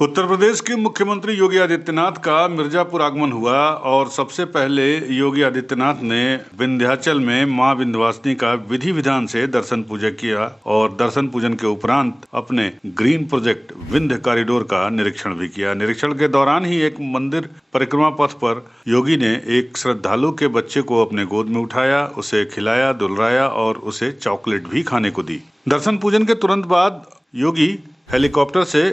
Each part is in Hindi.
उत्तर प्रदेश के मुख्यमंत्री योगी आदित्यनाथ का मिर्जापुर आगमन हुआ और सबसे पहले योगी आदित्यनाथ ने विंध्याचल में मां विंध्यवासिनी का विधि विधान से दर्शन पूजन किया और दर्शन पूजन के उपरांत अपने ग्रीन प्रोजेक्ट विंध्य कॉरिडोर का निरीक्षण भी किया। निरीक्षण के दौरान ही एक मंदिर परिक्रमा पथ पर योगी ने एक श्रद्धालु के बच्चे को अपने गोद में उठाया, उसे खिलाया, दुलराया और उसे चॉकलेट भी खाने को दी। दर्शन पूजन के तुरंत बाद योगी हेलीकॉप्टर से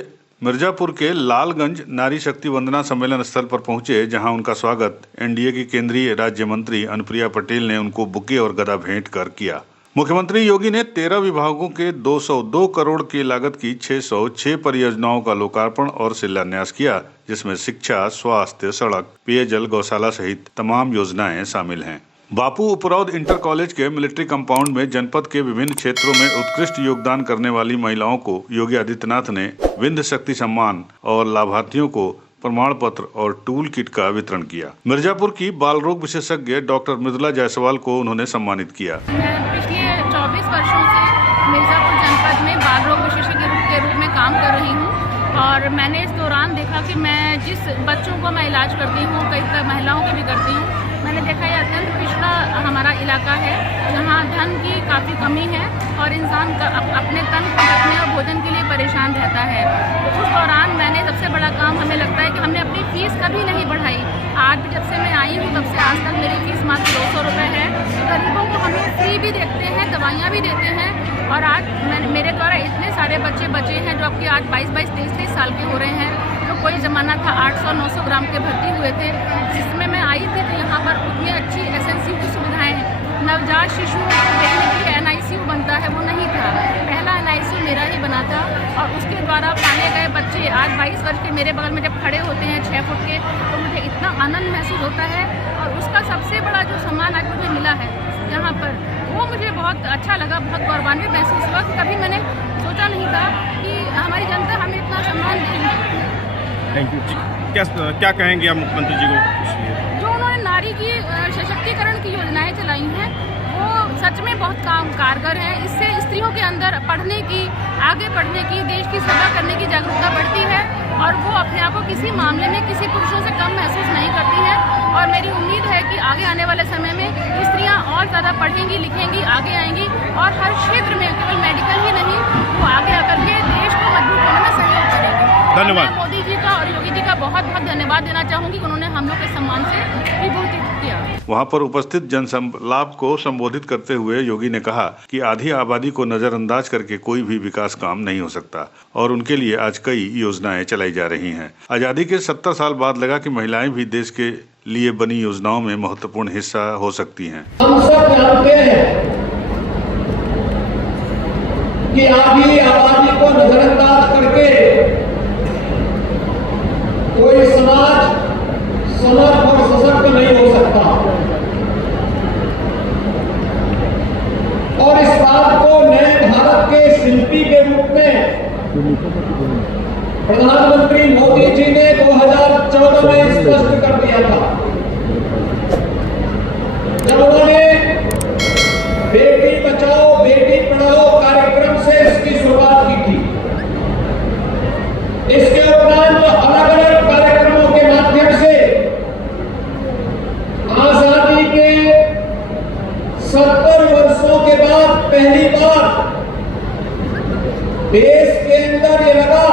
मिर्जापुर के लालगंज नारी शक्ति वंदना सम्मेलन स्थल पर पहुंचे, जहां उनका स्वागत एनडीए की केंद्रीय राज्य मंत्री अनुप्रिया पटेल ने उनको बुके और गदा भेंट कर किया। मुख्यमंत्री योगी ने 13 विभागों के 202 करोड़ की लागत की 606 परियोजनाओं का लोकार्पण और शिलान्यास किया, जिसमें शिक्षा, स्वास्थ्य, सड़क, पेयजल, गौशाला सहित तमाम योजनाएं शामिल हैं। बापू उपरौद इंटर कॉलेज के मिलिट्री कंपाउंड में जनपद के विभिन्न क्षेत्रों में उत्कृष्ट योगदान करने वाली महिलाओं को योगी आदित्यनाथ ने विंध्य शक्ति सम्मान और लाभार्थियों को प्रमाण पत्र और टूल किट का वितरण किया। मिर्जापुर की बाल रोग विशेषज्ञ डॉक्टर मृदुला जायसवाल को उन्होंने सम्मानित किया। पिछले 24 वर्षों से मिर्जापुर जनपद में बाल रोग विशेषज्ञ के रूप में काम कर रही हूँ और मैंने इस दौरान देखा कि मैं जिस बच्चों को मैं इलाज करती हूँ, कई महिलाओं के भी करती हूँ, मैंने देखा ये अत्यंत पिछड़ा हमारा इलाका है, जहाँ धन की काफ़ी कमी है और इंसान अपने तन को रखने और भोजन के लिए परेशान रहता है। तो उस दौरान मैंने सबसे बड़ा काम, हमें लगता है कि हमने अपनी फ़ीस कभी नहीं बढ़ाई। आज भी जब से मैं आई हूँ तब से आज तक मेरी फ़ीस मात्र 200 रुपये है। गरीबों को हम लोग फ्री भी देखते हैं, दवाइयाँ भी देते हैं और आज मेरे द्वारा इतने सारे बच्चे बचे हैं जो अब कि आज 22-22, 23-23 साल के हो रहे हैं। तो कोई ज़माना था 800-900 ग्राम के भर्ती हुए थे, जिसमें मैं आई थी तो यहाँ पर उतनी अच्छी एसएनसीयू की सुविधाएं हैं। नवजात शिशुओं को देखने के लिए एनआईसीयू बनता है, वो नहीं था। पहला एनआईसीयू मेरा ही बना था और उसके द्वारा पाले गए बच्चे आज 22 वर्ष के मेरे बगल में जब खड़े होते हैं 6 फुट के, तो मुझे इतना आनंद महसूस होता है। और उसका सबसे बड़ा जो सम्मान आज मुझे मिला है यहाँ पर, वो मुझे बहुत अच्छा लगा, बहुत गौरवान्वित महसूस हुआ कि कभी मैंने सोचा नहीं था कि हमारी जनता हमें इतना सम्मान देगी। Thank you. क्या कहेंगे आप मुख्यमंत्री जी को? जो उन्होंने नारी की सशक्तिकरण की योजनाएं चलाई हैं वो सच में बहुत कारगर है। इससे स्त्रियों के अंदर पढ़ने की, आगे बढ़ने की, देश की सेवा करने की जागरूकता बढ़ती है और वो अपने आप को किसी मामले में किसी पुरुषों से कम महसूस नहीं करती है। और मेरी उम्मीद है कि आगे आने वाले समय में स्त्रियाँ और ज़्यादा पढ़ेंगी, लिखेंगी, आगे आएंगी और हर क्षेत्र में, केवल मेडिकल ही नहीं, वो आगे आकर के देश को मजबूत करने में सहयोग करेंगे। धन्यवाद। मोदी जी का और योगी जी का बहुत बहुत धन्यवाद देना चाहूँगी, उन्होंने हम लोग के सम्मान से विभूषित किया। वहां पर उपस्थित जनसंलाप को संबोधित करते हुए योगी ने कहा कि आधी आबादी को नजरअंदाज करके कोई भी विकास काम नहीं हो सकता और उनके लिए आज कई योजनाएं चलाई जा रही हैं। आजादी के 70 साल बाद लगा कि महिलाएं भी देश के लिए बनी योजनाओं में महत्वपूर्ण हिस्सा हो सकती हैं। हम सब जानते हैं कि आधी आबादी को नजरअंदाज करके कोई समाज समर्थ और सशक्त नहीं हो सकता और इस बात को नए भारत के शिल्पी के रूप में प्रधानमंत्री मोदी जी ने 2014 में स्पष्ट कर दिया था, जब उन्होंने बेटी बचाओ बेटी पढ़ाओ कार्यक्रम से इसकी शुरुआत की थी। इसके उपरांत अलग अलग कार्यक्रमों के माध्यम से आजादी के 70 वर्षों के बाद पहली बार देश के अंदर ये लगा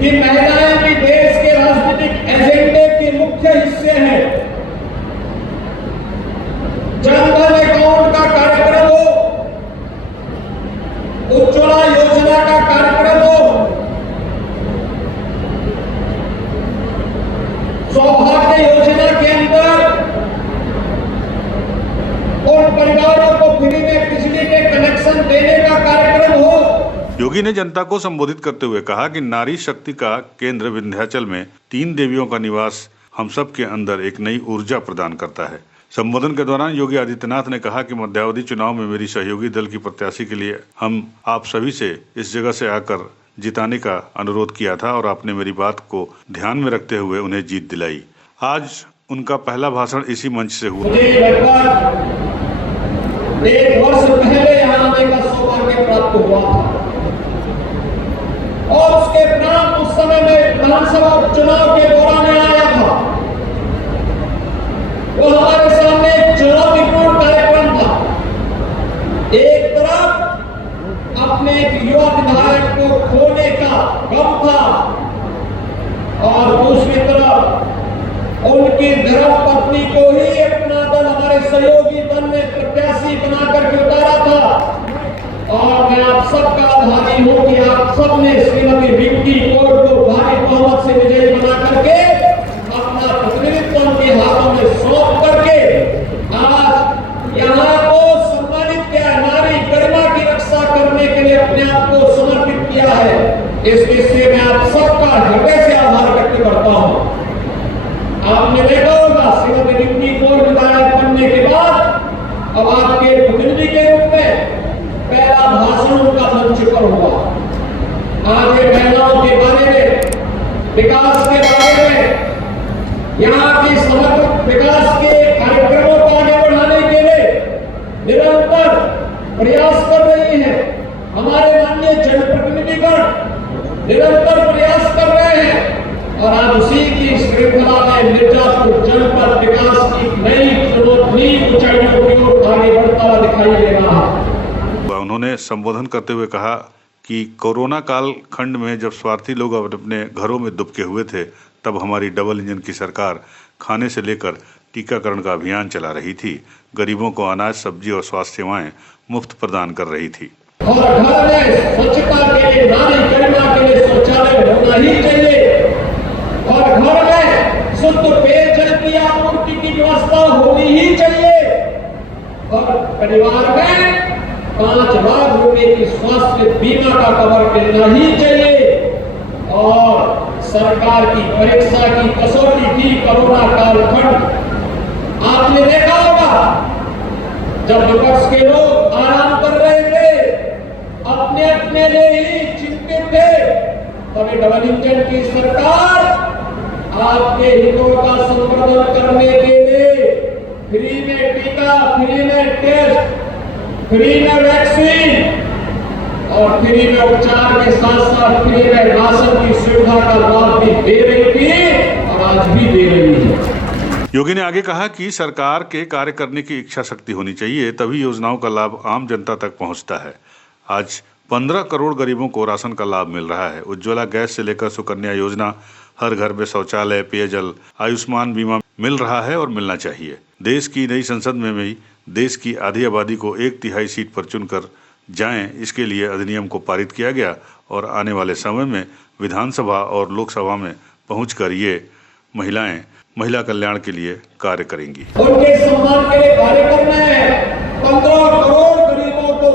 कि महिलाएं भी देश के राजनीतिक एजेंडे के मुख्य हिस्से हैं। जनधन अकाउंट का कार्यक्रम हो, उज्ज्वला योजना का कार्यक्रम हो, सौभाग्य योजना के अंदर उन परिवारों को फ्री में बिजली के कनेक्शन देने का कार्यक्रम हो। योगी ने जनता को संबोधित करते हुए कहा कि नारी शक्ति का केंद्र विंध्याचल में 3 देवियों का निवास हम सब के अंदर एक नई ऊर्जा प्रदान करता है। संबोधन के दौरान योगी आदित्यनाथ ने कहा कि मध्यावधि चुनाव में मेरी सहयोगी दल की प्रत्याशी के लिए हम आप सभी से इस जगह से आकर जिताने का अनुरोध किया था और आपने मेरी बात को ध्यान में रखते हुए उन्हें जीत दिलाई। आज उनका पहला भाषण इसी मंच से हुआ। मुझे लगभग 1 वर्ष पहले यहाँ आने का सौभाग्य प्राप्त हुआ था और उसके समय में विधानसभा चुनाव के दौरान आया था, वो हमारे सामने एक चुनौतीपूर्ण कार्यक्रम था। एक तरफ अपने एक युवा विधायक को खोने का गम था और दूसरी तरफ उनकी धर्मपत्नी को ही अपना दल, हमारे सहयोगी दल ने प्रत्याशी बनाकर के उतारा था। और मैं आप सबका आभारी हूं कि आप सबने श्रीमती रिंकी कौर को भारी बहुमत से विजयी बना करके अपना प्रतिनिधित्व उनके हाथों में सौंप करके आज यहाँ को सम्मानित किया, नारी गरिमा की रक्षा करने के लिए अपने आप को समर्पित किया है। इसके से मैं आप सबका हृदय से आभार व्यक्त करता हूं। आपने देखा होगा श्रीमती रिंकी कौर विधायक बनने के बाद अब आपके प्रतिनिधि के रूप में पहला भाषण उनका मंच पर हुआ। आज ये महिलाओं के बारे में, विकास के बारे में, यहाँ की समग्र विकास के कार्यक्रमों को आगे बढ़ाने के लिए निरंतर प्रयास कर रही है। हमारे माननीय जनप्रतिनिधिगण निरंतर प्रयास कर रहे हैं और आज उसी की श्रृंखला में मिर्जापुर जनपद विकास की नई ऊंचाइयों की ओर आगे बढ़ता हुआ दिखाई दे रहा है। उन्होंने संबोधन करते हुए कहा कि कोरोना काल खंड में जब स्वार्थी लोग अपने घरों में दुबके हुए थे, तब हमारी डबल इंजन की सरकार खाने से लेकर टीकाकरण का अभियान चला रही थी, गरीबों को अनाज, सब्जी और स्वास्थ्य सेवाएं मुफ्त प्रदान कर रही थी। और घर में स्वच्छता के लिए, नारी गरिमा के लिए शौचालय होना ही चाहिए और घर में शुद्ध पेयजल की आपूर्ति की व्यवस्था होनी ही चाहिए और परिवार में 5 लाख रुपए की स्वास्थ्य बीमा का कवर मिलना ही चाहिए। और सरकार की परीक्षा की कसौटी थी कोरोना कालखंड। आपने देखा होगा जब विपक्ष के लोग आराम कर रहे थे, अपने अपने लिए ही चिंतित थे, तभी डबल इंजन की सरकार आपके हितों का संवर्धन करने के लिए फ्री में टीका, फ्री में टेस्ट, फ्री में वैक्सीन और फ्री में उपचार के साथ साथ फ्री में राशन की सुविधा का लाभ भी दे रही थी और आज भी दे रही है। योगी ने आगे कहा कि सरकार के कार्य करने की इच्छा शक्ति होनी चाहिए, तभी योजनाओं का लाभ आम जनता तक पहुंचता है। आज 15 करोड़ गरीबों को राशन का लाभ मिल रहा है। उज्ज्वला गैस से लेकर सुकन्या योजना, हर घर में शौचालय, पेयजल, आयुष्मान बीमा मिल रहा है और मिलना चाहिए। देश की नई संसद में भी देश की आधी आबादी को 1/3 सीट पर चुनकर जाएं, इसके लिए अधिनियम को पारित किया गया और आने वाले समय में विधानसभा और लोकसभा में पहुंचकर ये महिलाएं महिला कल्याण के लिए कार्य करेंगी। उनके सम्मान के लिए कार्य करना है। 15 करोड़ गरीबों को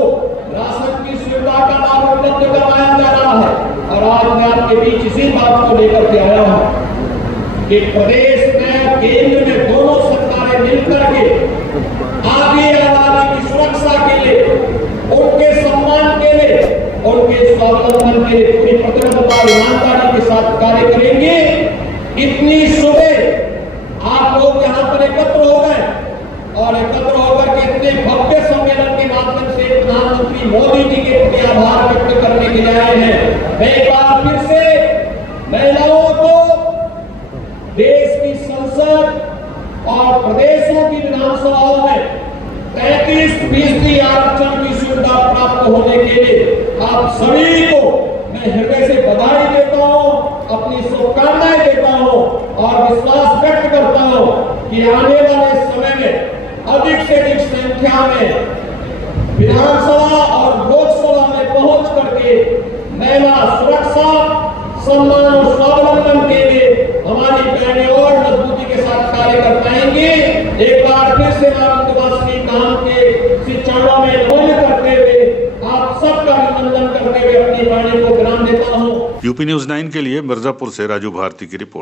राशन की सुविधा का लाभ उपलब्ध करवाया जा रहा है और आज मैं आपके बीच इसी बात को लेकर के आया हूँ कि प्रदेश में केंद्र में दोनों सरकारें मिलकर के आगे आबादी की सुरक्षा के लिए, उनके सम्मान के लिए, उनके स्वावलंबन के लिए पूरी प्रतिबद्धता और ईमानदारी के साथ कार्य करेंगे। इतनी सुबह आप लोग यहाँ पर एकत्र हो गए और एकत्र होकर के इतने भव्य सम्मेलन के माध्यम से प्रधानमंत्री मोदी जी के प्रति आभार व्यक्त करने के लिए आए हैं। मैं एक बार फिर से महिलाओं को देश की संसद और प्रदेशों की विधानसभाओं में 33% आरक्षण की सुविधा प्राप्त होने के लिए आप सभी को मैं हृदय से बधाई देता हूं, अपनी शुभकामनाएं देता हूं और विश्वास व्यक्त करता हूं कि आने वाले समय में अधिक से अधिक संख्या में विधानसभा और लोकसभा में पहुंच करके महिला सुरक्षा, सम्मान और स्वावलंबन के लिए हमारी बहनें और मजबूती के साथ कार्य कर पाएंगी। एक बार फिर से मैं विंध्यवासिनी धाम के चरणों में नमन करते हुए आप सबका अभिनंदन करते हुए अपनी वाणी को विराम देता हूँ। यूपी न्यूज़ 9 के लिए मिर्जापुर से राजू भारती की रिपोर्ट।